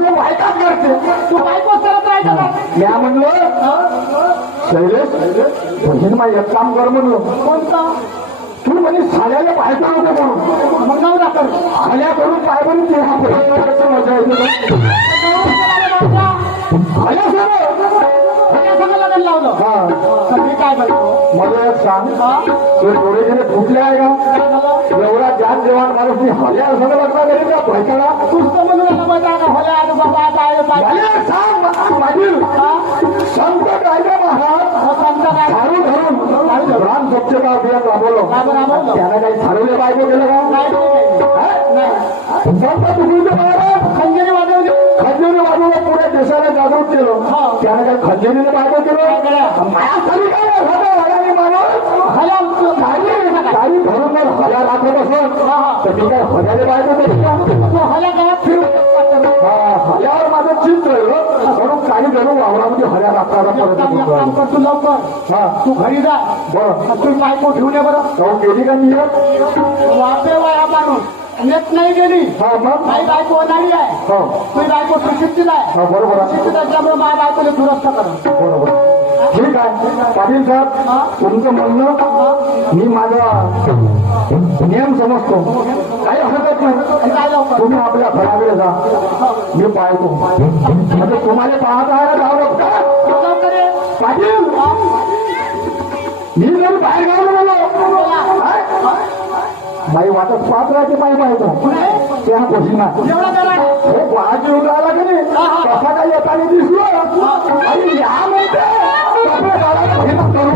तू बायकाच करते. तू बायको करत राहायचं का? म्या म्हणलो शैलेश बहीण मा एक काम कर म्हणलो. कोणतं? तू म्हणजे साड्याला बायका नको म्हणून मग नवरा कर. खाल्या करून पाय बनून ते हा कसं मजा येते. खाल्या सगळं लग्न लावलं. हा तर मी काय करतो? मला एक सांग हा? ते डोळे तिने फुटले आहे का? काय झालं? एवढा जान जेवण माणूस मी हल्या सगळं लग्न करेल का पैशाला? पुस्तक म्हणून आला माझा का भले आता बाबा आता आहे बाबा. मला सांग माझी हा? संत कायदा महाराज हा सांगता काय? झाडू धरून ग्राम स्वच्छता अभियान राबवलं. राबवलं. त्यानं काही ठरवले बायको केलं का? नाही, नाही, नाही. संत तुकडोजी महाराज खंजरी वाजवली. खंजरी वाजवलं पुढे देशाला जागृत केलं. हा. त्यानं काही खंजरीने बायको काय केलं? केलं? माझ्यासाठी काय हल्याने माणूस काही धरून हल्या राखत असत तर मी काय हल्याने बायको केली का? हल्या गावात फिरून हल्यावर माझं चित्र आहे म्हणून काही जण वावरामध्ये हल्या राखणारा काम परत करतो लवकर. हा तू घरी जा. बरं तू बायको ठेवून ये बरं. जाऊन गेली का मी वापे वाया माणूस नेत नाही गेली. हा मग माझी बायको अनाडी आहे. हो तुझी बायको सुशिक्षित आहे. हा बरोबर आहे शिक्षित असल्यामुळे माझ्या बायकोला दुरुस्त कर. बरोबर ठीक आहे पाटील साहेब तुमचं म्हणणं मी माझा नियम समजतो काही हरकत नाही. काय लवकर तुम्ही आपल्या घराकडे जा मी पाहतो म्हणजे तुम्हाला पाहत आहे ना गावात का लवकर ये. पाटील मी जर बाहेर गावलं गेलो माई वाटत पाहत राहते माई बायको त्या गोष्टींना एवढा करा. हे वाहन येऊन राहिला की नाही कसा काही येताना दिसलो आणि या म्हणते आपल्या गावाला हिंमत करू.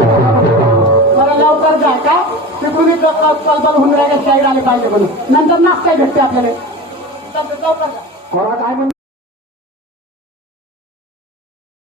मला लवकर जा का तिकडून कल्पल होऊन राहिल्या साईड आले पाहिजे म्हणून नंतर नाच काय भेटते आपल्याला. लवकर जा. कोणा काय म्हणते